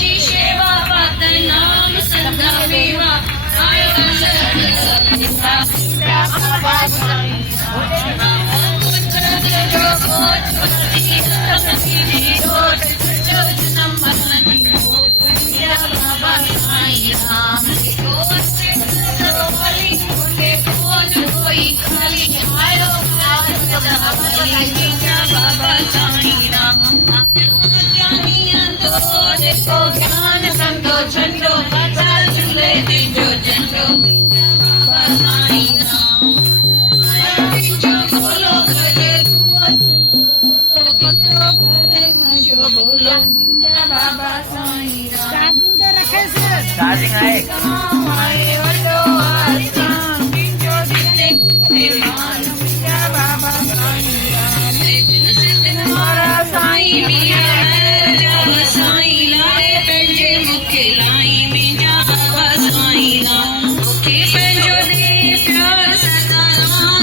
जी सेवा पात नाम संदा मेवा आयो बाबा साईं ज्ञान संतो झंडो झूले जो झंडो बाबा साईं राम जो बोलो करे बोलो बाबा साईं राम चार्जिंग आहे बाबा साईं राम साईं मिया साईं लाए पंहिंजे मूंखे लाई मुंहिंजा बाबा साईं राम मूंखे पंहिंजो दे प्यार सदा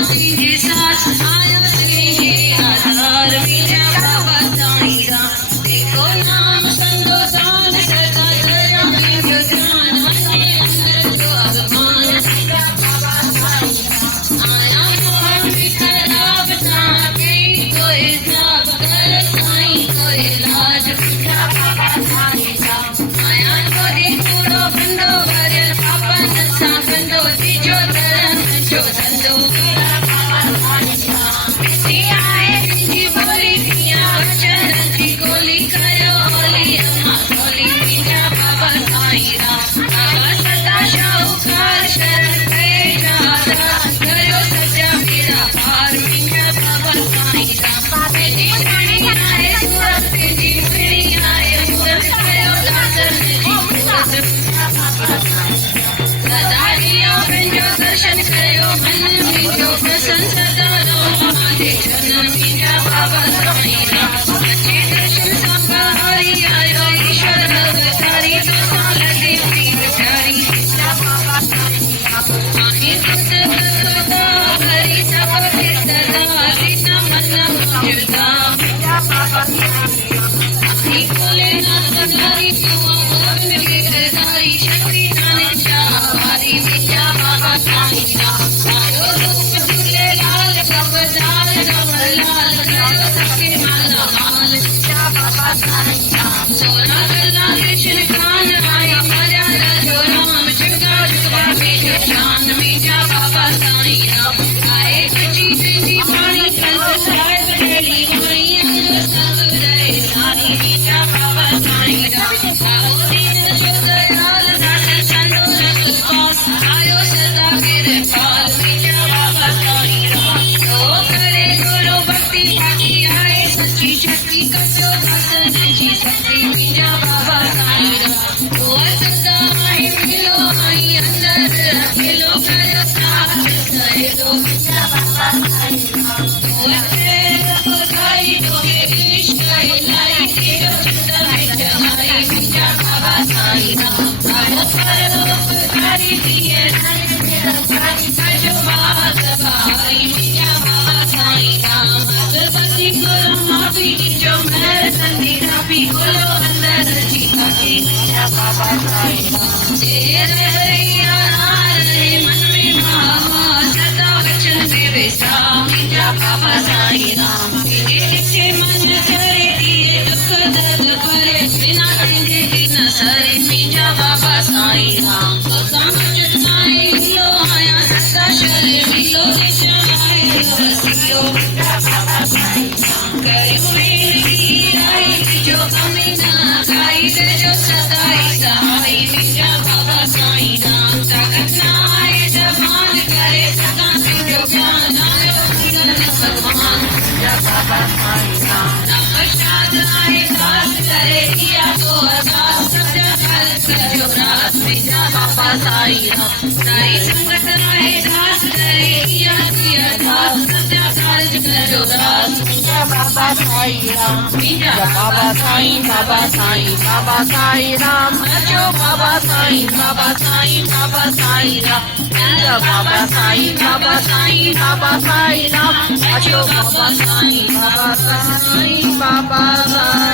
तुंहिंजे साथ आयो तुंहिंजे आधार मुंहिंजा बाबा साईं राम देखो नाम संगो दान सदा करा मुंहिंजो ध्यान वञे अंदर जो अॻमान मुंहिंजा बाबा साईं राम आया मोहन खराब सां कई कोई साब कर साईं कोई लाज मुंहिंजा बाबा साईं राम आया तोरी कूड़ो बंदो भरियल पापन सां कंदो तीजो धर्म जो धंधो मुंहिंजा बाबा साईं राम ॾिसी आहे मुंहिंजी ॿोली कीअं वचन जी गोली कयो होली अम्मा गोली मुंहिंजा बाबा साईं राम बाबा सदा शाहूकार शरण कये जादा कयो सजा मेरा पार मुंहिंजा बाबा साईं राम पंहिंजी खणी आहे सूरत पंहिंजी खणी आहे सूरत कयो दादर जी सूरत मुंहिंजा बाबा साईं सदा ॾियो पंहिंजो दर्शन कयो मन मुंहिंजो प्रसन्न सदा रहो मांजे चरण मुंहिंजा बाबा साईं राम अचे दर्शन सां बहारी आयो ईश्वर अवतारी तोसां लॻे प्रीत प्यारी मुंहिंजा बाबा साईं राम आई खुद सदा हरी सब सदा बिना मन मुझदा मुंहिंजा बाबा साईं राम आई खोले नाथ धारी तूं गोविंद गिरधारी शक्ति दान शाहवारी मुंहिंजा बाबा साईं राम आयो रूप झूलेलाल कबदार रमलाल कयो सखे माला हाल मुंहिंजा बाबा साईं राम सोना गल्ला कृष्ण खान आई मर्यादा जो राम जगा जुगा मेजो शान मुंहिंजा बाबा साईं राम आए सची पंहिंजी वाणी कंस साहिब जहिड़ी वाणी जो सब रहे सारी मुंहिंजा बाबा साईं राम आओ दीन जो दयाल दास संदो रघुपाल आयो सदा मेरे पाल मुंहिंजा बाबा साईं राम तो करे गुरु भक्ति बाकी आए सच्ची शक्ति कचो दासन जी शक्ति मुंहिंजा बाबा साईं राम तो सदा आई मिलो आई अंदर मिलो कयो साथ कयो मुंहिंजा बाबा साईं राम तो खुदाई तोखे इश्क इलाही तेरो चंदा में जमाई मुंहिंजा बाबा साईं राम आयो परोपकारी दिए धन मेरा साईं कजो बाग भाई मुंहिंजा बाबा साईं राम अगरबत्ती गुरु माफी जो महर संदी रापी गुरु अंदर जी काफी मुंहिंजा बाबा साईं राम तेरे हरिया रहे मन में मामा सदा वचन देवे सा मुंहिंजा बाबा साईं राम तेरे ॾिसे मन करे दिए दुख दर्द करे बिना तुंहिंजे दिन सरे मुंहिंजा बाबा साईं राम तो समझ नाए लो आया सदा शरे मिलो निशाए वसियो मुंहिंजा बाबा साईं राम कयो वेली आई जो कमी न खाई जो सदाई सहाई मुंहिंजा बाबा साईं राम ताकत न आहे जबान करे सदा तुंहिंजो ज्ञान आयो भगवान मुंहिंजा बाबा साईं राम नमस्कार आहे दास करे किया तो अरदास सजा कर कजो रास मुंहिंजा बाबा साईं राम साई संगत आहे दास करे किया दास सजा कारज कजो रास मुंहिंजा बाबा साईं राम मुंहिंजा बाबा साईं बाबा साईं बाबा साईं राम अचो बाबा साईं बाबा साईं बाबा साईं राम मुंहिंजा बाबा साईं बाबा साईं बाबा साईं राम अचो बाबा साईं बाबा साईं बाबा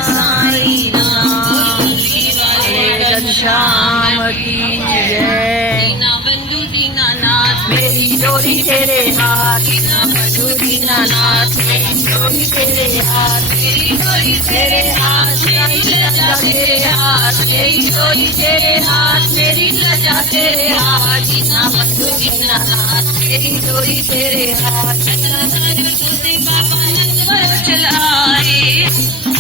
साईं राम श्याम की जय। दीना बंधु दीनानाथ मेरी डोरी तेरे हाथ, दीना बंधु दीनानाथ मेरी डोरी तेरे हाथ, मेरी डोरी तेरे हाथ मेरी लज्जा तेरे हाथ मेरी डोरी तेरे हाथ मेरी लज्जा तेरे हाथ दीना बंधु दीनानाथ मेरी डोरी तेरे हाथ। सरस्वती बाबा नंद चलाए